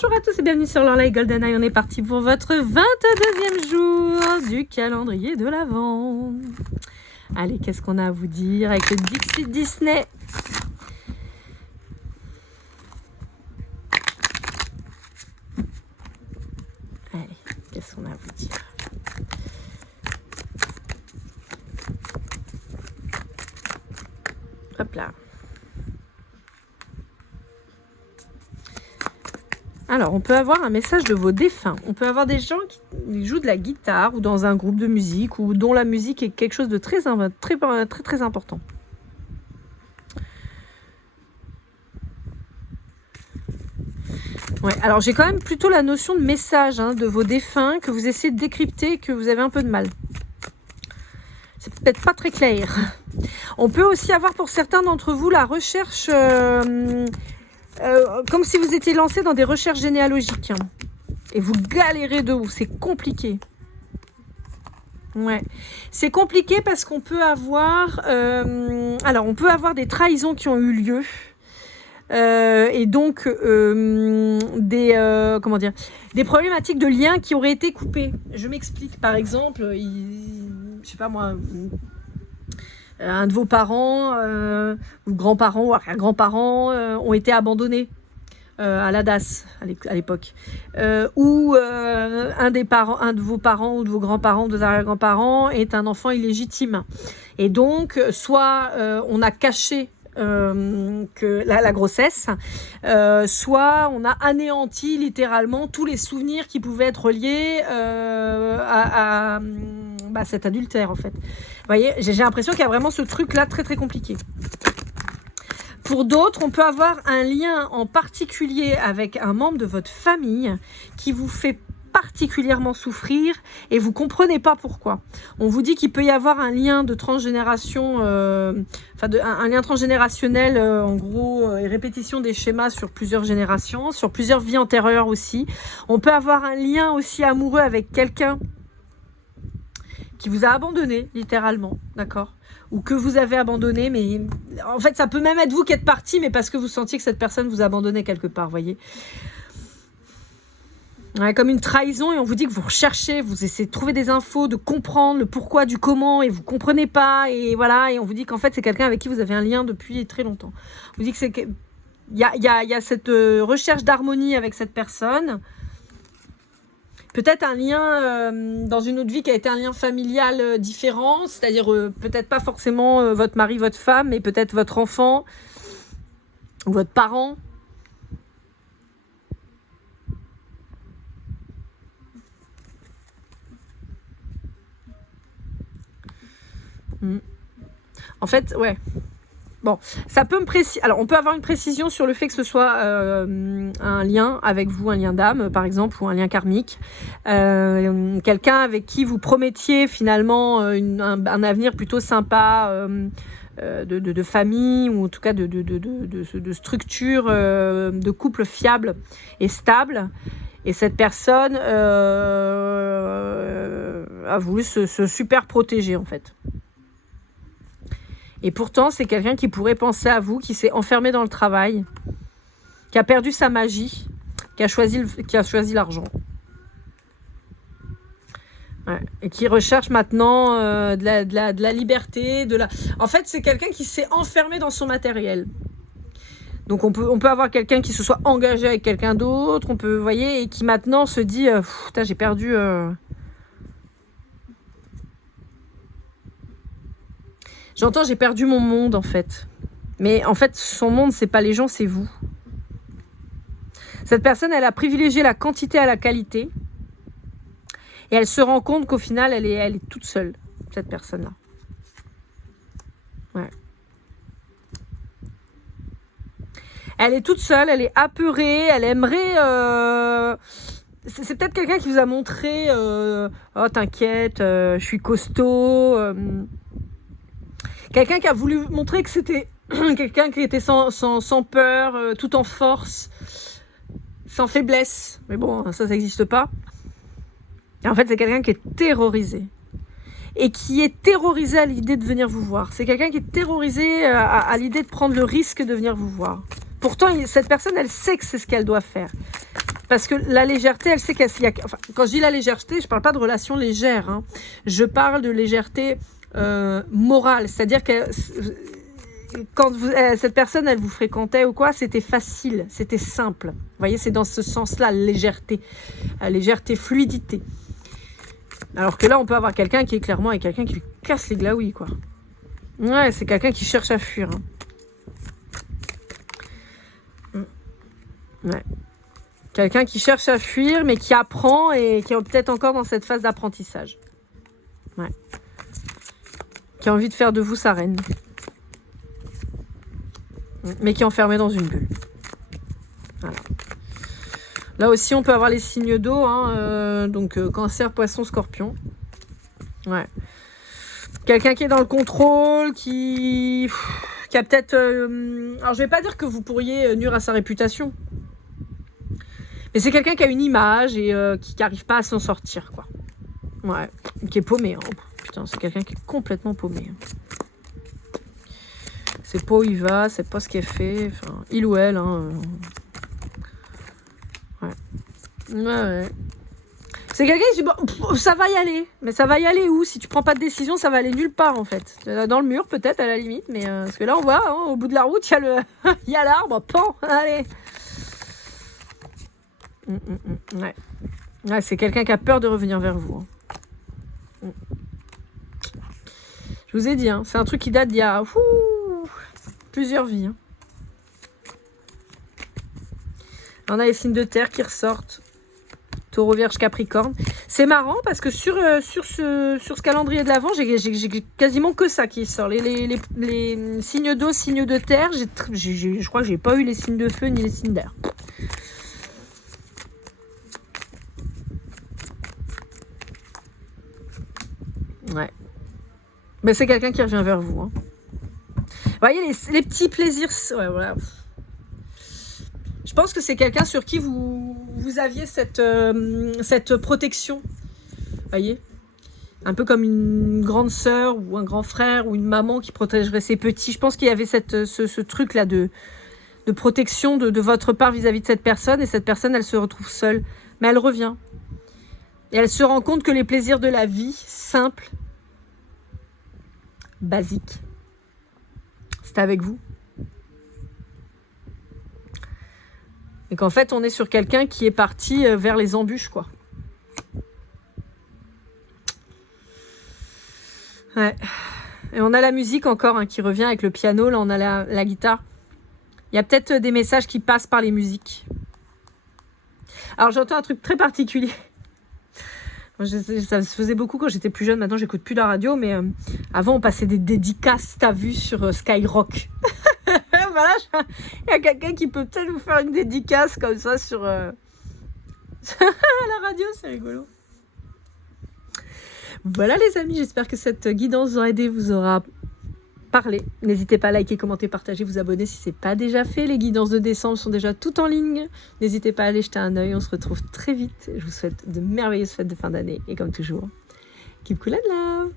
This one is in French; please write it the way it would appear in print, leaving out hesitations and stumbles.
Bonjour à tous et bienvenue sur l'Orla et GoldenEye. On est parti pour votre 22e jour du calendrier de l'Avent. Allez, qu'est-ce qu'on a à vous dire avec le Dixie Disney? Allez, qu'est-ce qu'on a à vous dire? Hop là. Alors, on peut avoir un message de vos défunts. On peut avoir des gens qui jouent de la guitare ou dans un groupe de musique ou dont la musique est quelque chose de très important. Ouais, alors j'ai quand même plutôt la notion de message de vos défunts que vous essayez de décrypter et que vous avez un peu de mal. C'est peut-être pas très clair. On peut aussi avoir pour certains d'entre vous la recherche... comme si vous étiez lancé dans des recherches généalogiques. Et vous galérez de ouf, c'est compliqué. Ouais, c'est compliqué parce qu'on peut avoir... on peut avoir des trahisons qui ont eu lieu. Et donc, des problématiques de liens qui auraient été coupés. Je m'explique. Par exemple, je sais pas moi... un de vos parents ou grands-parents ou arrière-grands-parents ont été abandonnés à la DAS à l'époque. Ou un de vos parents ou de vos grands-parents ou de vos arrière-grands-parents est un enfant illégitime. Et donc, soit on a caché que la grossesse, soit on a anéanti littéralement tous les souvenirs qui pouvaient être liés à cet adultère en fait. Vous voyez, j'ai l'impression qu'il y a vraiment ce truc-là très très compliqué. Pour d'autres, on peut avoir un lien en particulier avec un membre de votre famille qui vous fait particulièrement souffrir et vous comprenez pas pourquoi. On vous dit qu'il peut y avoir un lien de transgénération, un lien transgénérationnel en gros et répétition des schémas sur plusieurs générations, sur plusieurs vies antérieures aussi. On peut avoir un lien aussi amoureux avec quelqu'un qui vous a abandonné, littéralement, d'accord? Ou que vous avez abandonné, mais en fait, ça peut même être vous qui êtes parti, mais parce que vous sentiez que cette personne vous abandonnait quelque part, vous voyez? Ouais, comme une trahison, et on vous dit que vous recherchez, vous essayez de trouver des infos, de comprendre le pourquoi du comment, et vous comprenez pas, et voilà, et on vous dit qu'en fait, c'est quelqu'un avec qui vous avez un lien depuis très longtemps. On vous dit que c'est... Il y a cette recherche d'harmonie avec cette personne. Peut-être un lien dans une autre vie qui a été un lien familial différent, c'est-à-dire peut-être pas forcément votre mari, votre femme, mais peut-être votre enfant ou votre parent. En fait, ouais. Bon, ça peut me préciser. Alors, on peut avoir une précision sur le fait que ce soit un lien avec vous, un lien d'âme, par exemple, ou un lien karmique. Quelqu'un avec qui vous promettiez finalement un avenir plutôt sympa, de famille, ou en tout cas de structure, de couple fiable et stable. Et cette personne a voulu se super protéger, en fait. Et pourtant, c'est quelqu'un qui pourrait penser à vous, qui s'est enfermé dans le travail, qui a perdu sa magie, qui a choisi l'argent. Ouais. Et qui recherche maintenant de la liberté. En fait, c'est quelqu'un qui s'est enfermé dans son matériel. Donc, on peut avoir quelqu'un qui se soit engagé avec quelqu'un d'autre, vous voyez, et qui maintenant se dit « j'ai perdu... J'entends, j'ai perdu mon monde, en fait. Mais en fait, son monde, c'est pas les gens, c'est vous. Cette personne, elle a privilégié la quantité à la qualité. Et elle se rend compte qu'au final, elle est toute seule, cette personne-là. Ouais. Elle est toute seule, elle est apeurée, elle aimerait... C'est peut-être quelqu'un qui vous a montré oh, t'inquiète, je suis costaud... Quelqu'un qui a voulu montrer que c'était quelqu'un qui était sans peur, tout en force, sans faiblesse. Mais bon, ça n'existe pas. Et en fait, c'est quelqu'un qui est terrorisé. Et qui est terrorisé à l'idée de venir vous voir. C'est quelqu'un qui est terrorisé à l'idée de prendre le risque de venir vous voir. Pourtant, cette personne, elle sait que c'est ce qu'elle doit faire. Parce que la légèreté, elle sait enfin, quand je dis la légèreté, je parle pas de relation légère. Hein. Je parle de légèreté morale. C'est-à-dire que quand cette personne, elle vous fréquentait ou quoi, c'était facile, c'était simple. Vous voyez, c'est dans ce sens-là, légèreté, fluidité. Alors que là, on peut avoir quelqu'un qui est clairement avec quelqu'un qui lui casse les glaouis, quoi. Ouais, c'est quelqu'un qui cherche à fuir. Hein. Ouais. Quelqu'un qui cherche à fuir, mais qui apprend et qui est peut-être encore dans cette phase d'apprentissage. Ouais. Qui a envie de faire de vous sa reine. Mais qui est enfermé dans une bulle. Voilà. Là aussi, on peut avoir les signes d'eau. Hein, donc, cancer, poisson, scorpion. Ouais. Quelqu'un qui est dans le contrôle, qui a peut-être... alors, je vais pas dire que vous pourriez nuire à sa réputation. Mais c'est quelqu'un qui a une image et qui n'arrive pas à s'en sortir, quoi. Ouais. Qui est paumé. Hein. Putain, c'est quelqu'un qui est complètement paumé. C'est pas où il va, c'est pas ce qui est fait. Enfin, il ou elle. Hein. Ouais. Ouais. C'est quelqu'un qui dit, bon, ça va y aller. Mais ça va y aller où? Si tu prends pas de décision, ça va aller nulle part, en fait. Dans le mur, peut-être, à la limite. Mais parce que là, on voit, hein, au bout de la route, il y a l'arbre. Pan, allez. Ouais. Ouais, c'est quelqu'un qui a peur de revenir vers vous. Hein. Je vous ai dit, hein, c'est un truc qui date d'il y a plusieurs vies. Hein. On a les signes de terre qui ressortent. Taureau, Vierge, Capricorne. C'est marrant parce que sur ce calendrier de l'Avent, j'ai quasiment que ça qui sort. Les signes d'eau, signes de terre, je crois que j'ai pas eu les signes de feu ni les signes d'air. Ouais. Mais c'est quelqu'un qui revient vers vous. Hein. Vous voyez, les petits plaisirs... Ouais, voilà. Je pense que c'est quelqu'un sur qui vous aviez cette protection. Vous voyez, un peu comme une grande sœur ou un grand frère ou une maman qui protégerait ses petits. Je pense qu'il y avait ce truc-là de protection de votre part vis-à-vis de cette personne. Et cette personne, elle se retrouve seule. Mais elle revient. Et elle se rend compte que les plaisirs de la vie, simples, basiques, c'est avec vous. Et qu'en fait, on est sur quelqu'un qui est parti vers les embûches, quoi. Ouais. Et on a la musique encore hein, qui revient avec le piano. Là, on a la guitare. Il y a peut-être des messages qui passent par les musiques. Alors, j'entends un truc très particulier. Ça se faisait beaucoup quand j'étais plus jeune. Maintenant, j'écoute plus la radio. Mais avant, on passait des dédicaces, t'as vu, sur Skyrock. Voilà, il y a quelqu'un qui peut peut-être vous faire une dédicace comme ça sur la radio, c'est rigolo. Voilà les amis, j'espère que cette guidance vous aura aidé, vous aura parlé. N'hésitez pas à liker, commenter, partager, vous abonner si ce n'est pas déjà fait. Les guidances de décembre sont déjà toutes en ligne. N'hésitez pas à aller jeter un œil, on se retrouve très vite. Je vous souhaite de merveilleuses fêtes de fin d'année et comme toujours, keep cool and love.